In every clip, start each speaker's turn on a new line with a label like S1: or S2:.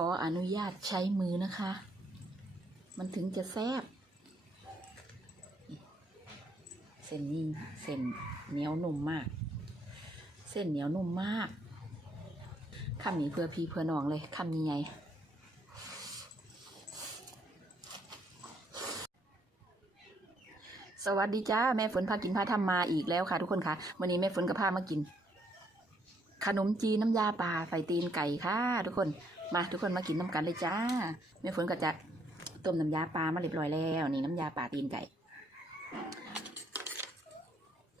S1: ขออนุญาตใช้มือนะคะ มันถึงจะแซ่บเส้นนี้เส้นเหนียวนุ่มมาก เส้นเหนียวนุ่มมากคำนี้เพื่อพี่เพื่อน้องเลยคำนี้ไงสวัสดีจ้าแม่ฝนพากินพาทำมาอีกแล้วค่ะทุกคนค่ะวันนี้แม่ฝนกับพามากิน ขนมจีนน้ำยาปลาใส่ตีนไก่ค่ะทุกคน มาทุกคนมากินน้ำกันเลยจ้าแม่ฝนก็จะต้มน้ำยาปลามาเรียบร้อยแล้วนี่น้ำยาปลาตีนไก่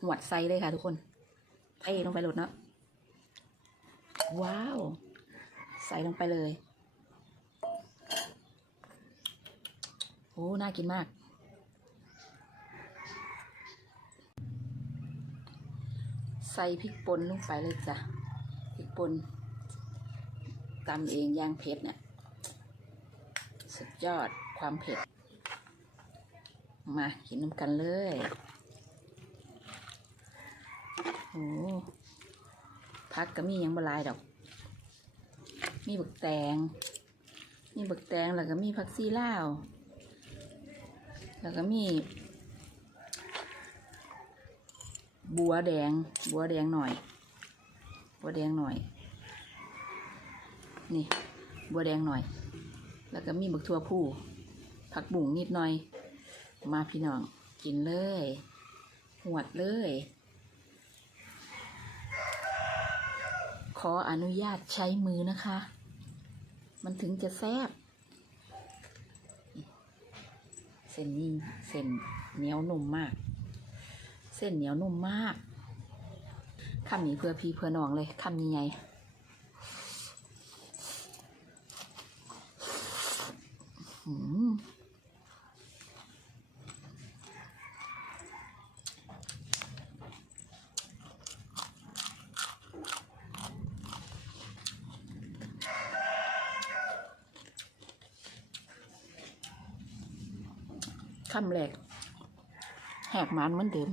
S1: หวดใส่เลยค่ะ ทุกคนเทลงไปหลดเนาะว้าว ใส่ลงไปเลยโอ้น่ากินมากใส่พริกป่นลงไปเลยจ้ะพริกป่น ตำเองย่างเผ็ดเนี่ยสุดยอดความเผ็ด มากินน้ำกันเลยโอ้พักก็มียังบลายดอก มีบักแตง มีบักแตงแล้วก็มีผักซีลาว แล้วก็มีบัวแดง บัวแดงหน่อย บัวแดงหน่อย นี่ บัวแดงหน่อย แล้วก็มีบักทั่วผู้ผักบุ๋งนิดหน่อย มาพี่น้อง กินเลยหวดเลย ขออนุญาตใช้มือนะคะ มันถึงจะแซ่บเส้นนี้เส้นเหนียวนุ่มมาก เส้นเหนียวนุ่มมากคำนี้เพื่อพี่เพื่อน้องเลยคำนี้ไง หืม คำแรกแหกมันเหมือนเดิม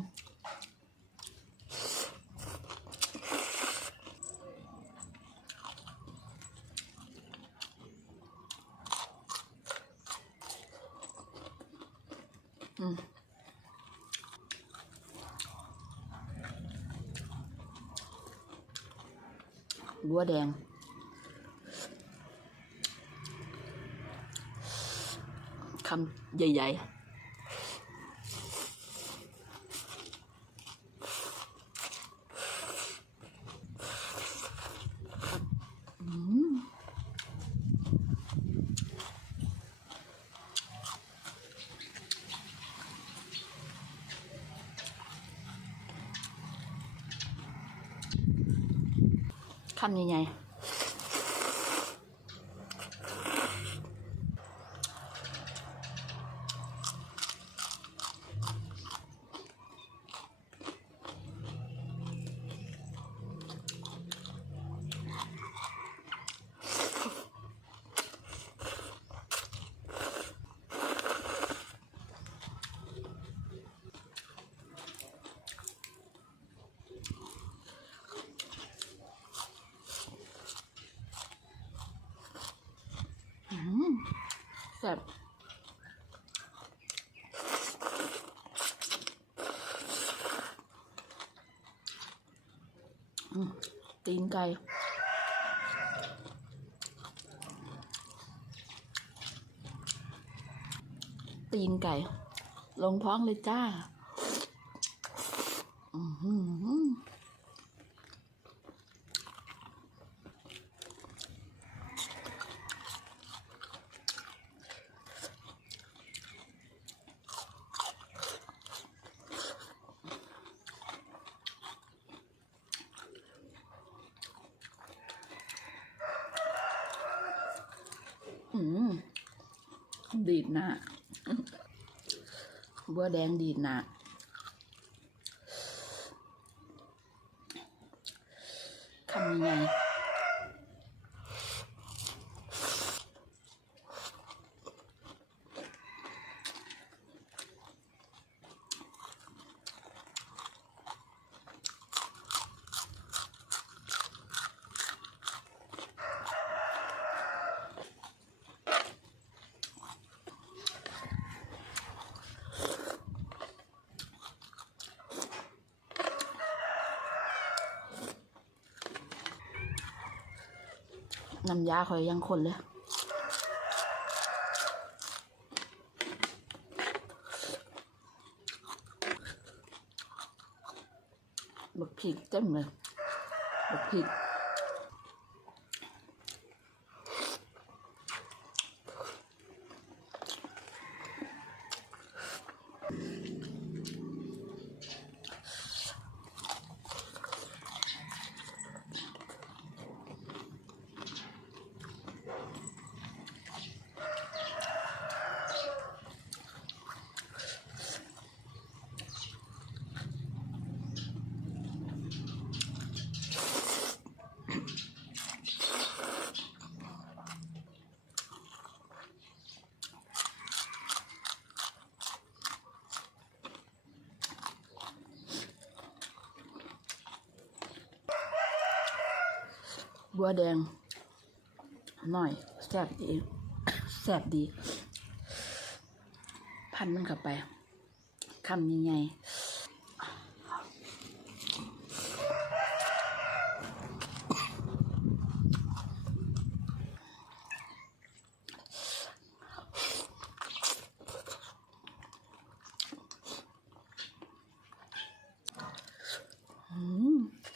S1: อืม รั้วแดง คำใหญ่ ๆ อืม ทำยังไง อืมแซ่บอืม ตีนไก่ตีนไก่ ลงท้องเลยจ้า อือหือ อืมดีดนะบัวแดงดีดนะทำยังไง น้ำยาคอยยังคนเลยบักผิดเต็มเลยบักผิด วแดงหน่อยแซ่บดีแซ่บดี พันมันเข้าไปคำยังไง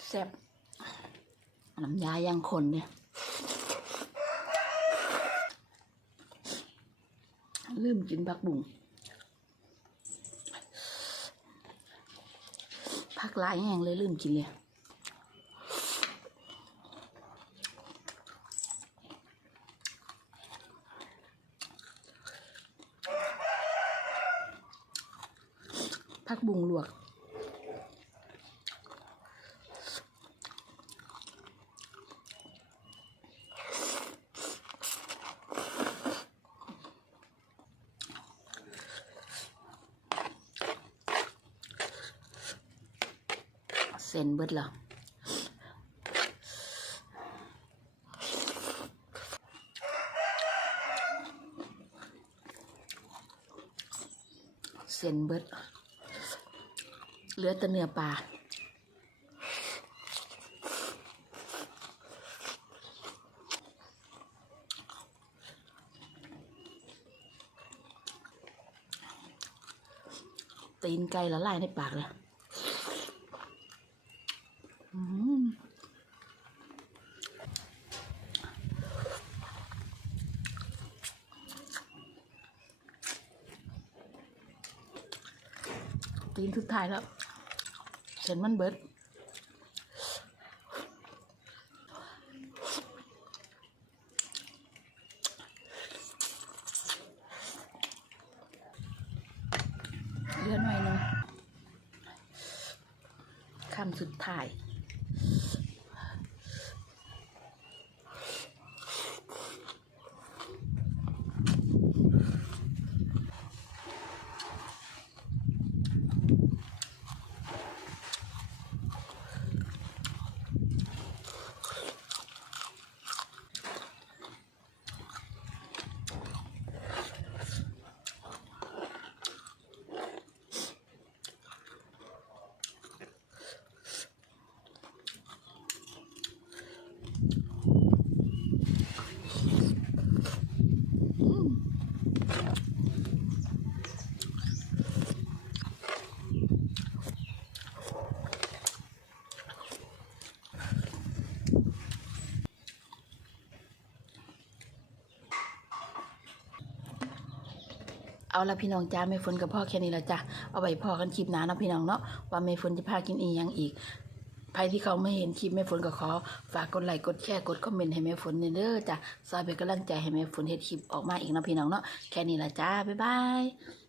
S1: แซ่บ น้ำยายังคนเนี่ยลืมกินผักบุ้งผักหลายแห้งเลยลืมกินเลย ผักบุ้งลวก เส้นเบิดแล้วเส้นเบิดเหลือแต่เนื้อปลาตีนไก่ละลายในปากเลย อืม ตีนสุดท้ายแล้วเส้นมันเบิดเลือหน่อยนึงคำสุดท้าย เอาละพี่น้องจ้าเม่ฝนกับพ่อแค่นี้ละจ้ะเอาไปพ่อกันคลิปหนาเนาะพี่น้องเนาะว่าเม่ฝนจะพากินอียังอีกใครที่เขาไม่เห็นคลิปแม่ฝนก็ขอฝากกดไลค์กดแชร์กดคอมเมนต์ให้แม่ฝนเด้อจ้ะซอยเป็นกำลังใจให้แม่ฝนเฮ็ดคลิปออกมาอีกเนาะพี่น้องเนาะแค่นี้ละจ้าบ๊ายบาย